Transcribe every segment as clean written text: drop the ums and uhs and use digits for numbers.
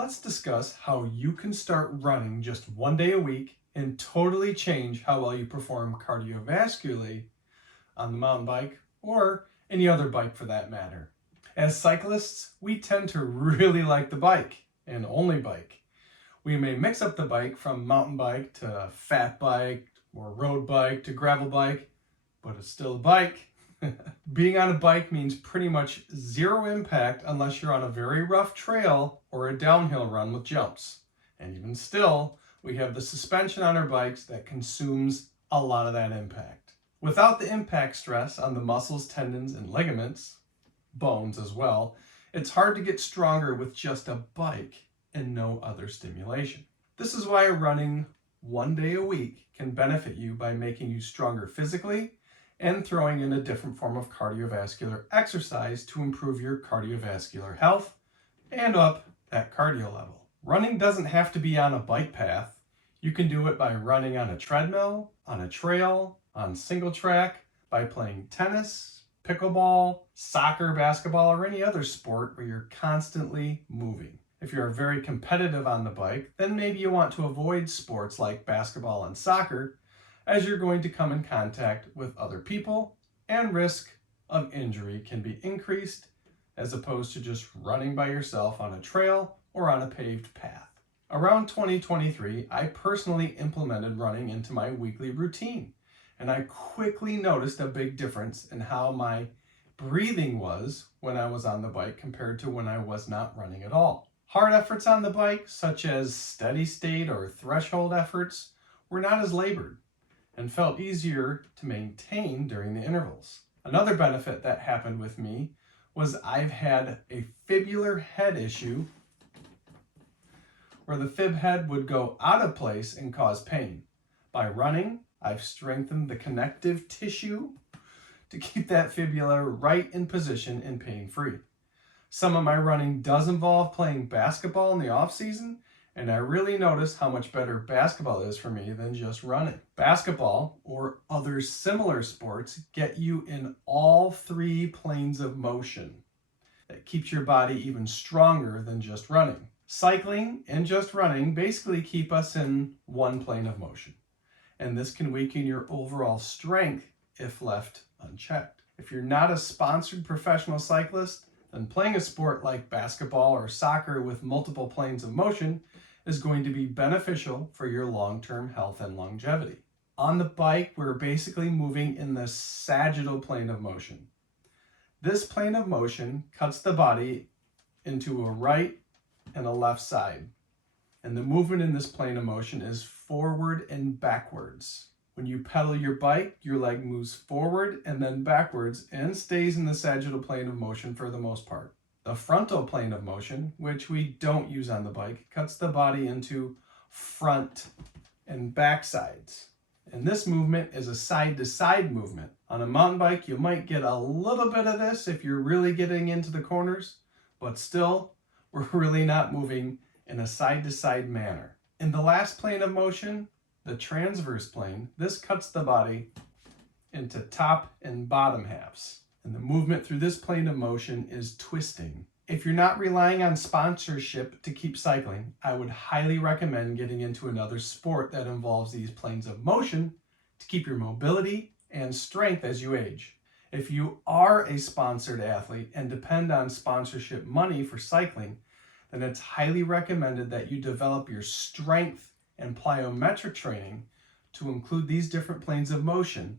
Let's discuss how you can start running just one day a week and totally change how well you perform cardiovascularly on the mountain bike or any other bike for that matter. As cyclists, we tend to really like the bike and only bike. We may mix up the bike from mountain bike to fat bike or road bike to gravel bike, but it's still a bike. Being on a bike means pretty much zero impact unless you're on a very rough trail or a downhill run with jumps. And even still, we have the suspension on our bikes that consumes a lot of that impact. Without the impact stress on the muscles, tendons, and ligaments, bones as well, it's hard to get stronger with just a bike and no other stimulation. This is why running one day a week can benefit you by making you stronger physically and throwing in a different form of cardiovascular exercise to improve your cardiovascular health and up that cardio level. Running doesn't have to be on a bike path. You can do it by running on a treadmill, on a trail, on single track, by playing tennis, pickleball, soccer, basketball, or any other sport where you're constantly moving. If you're very competitive on the bike, then maybe you want to avoid sports like basketball and soccer, as you're going to come in contact with other people and risk of injury can be increased as opposed to just running by yourself on a trail or on a paved path. Around 2023, I personally implemented running into my weekly routine, and I quickly noticed a big difference in how my breathing was when I was on the bike compared to when I was not running at all. Hard efforts on the bike, such as steady state or threshold efforts, were not as labored and felt easier to maintain during the intervals. Another benefit that happened with me was I've had a fibular head issue where the fib head would go out of place and cause pain. By running, I've strengthened the connective tissue to keep that fibula right in position and pain-free. Some of my running does involve playing basketball in the off season, and I really notice how much better basketball is for me than just running. Basketball or other similar sports get you in all three planes of motion. That keeps your body even stronger than just running. Cycling and just running basically keep us in one plane of motion, and this can weaken your overall strength if left unchecked. If you're not a sponsored professional cyclist, then playing a sport like basketball or soccer with multiple planes of motion is going to be beneficial for your long-term health and longevity. On the bike, we're basically moving in the sagittal plane of motion. This plane of motion cuts the body into a right and a left side, and the movement in this plane of motion is forward and backwards. When you pedal your bike, your leg moves forward and then backwards and stays in the sagittal plane of motion for the most part. The frontal plane of motion, which we don't use on the bike, cuts the body into front and back sides. And this movement is a side-to-side movement. On a mountain bike, you might get a little bit of this if you're really getting into the corners, but still, we're really not moving in a side-to-side manner. In the last plane of motion, the transverse plane, this cuts the body into top and bottom halves. And the movement through this plane of motion is twisting. If you're not relying on sponsorship to keep cycling, I would highly recommend getting into another sport that involves these planes of motion to keep your mobility and strength as you age. If you are a sponsored athlete and depend on sponsorship money for cycling, then it's highly recommended that you develop your strength and plyometric training to include these different planes of motion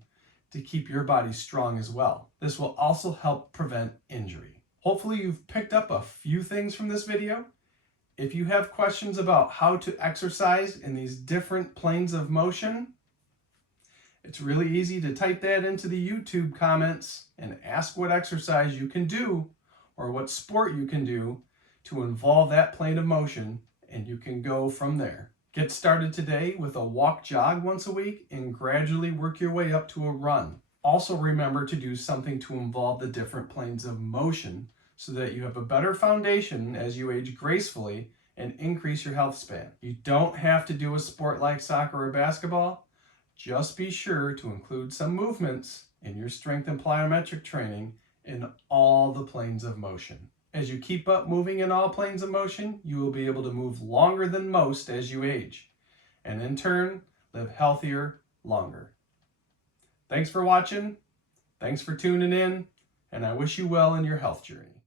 to keep your body strong as well. This will also help prevent injury. Hopefully you've picked up a few things from this video. If you have questions about how to exercise in these different planes of motion, it's really easy to type that into the YouTube comments and ask what exercise you can do or what sport you can do to involve that plane of motion, and you can go from there. Get started today with a walk jog once a week and gradually work your way up to a run. Also remember to do something to involve the different planes of motion so that you have a better foundation as you age gracefully and increase your health span. You don't have to do a sport like soccer or basketball. Just be sure to include some movements in your strength and plyometric training in all the planes of motion. As you keep up moving in all planes of motion, you will be able to move longer than most as you age, and in turn, live healthier longer. Thanks for watching. Thanks for tuning in, and I wish you well in your health journey.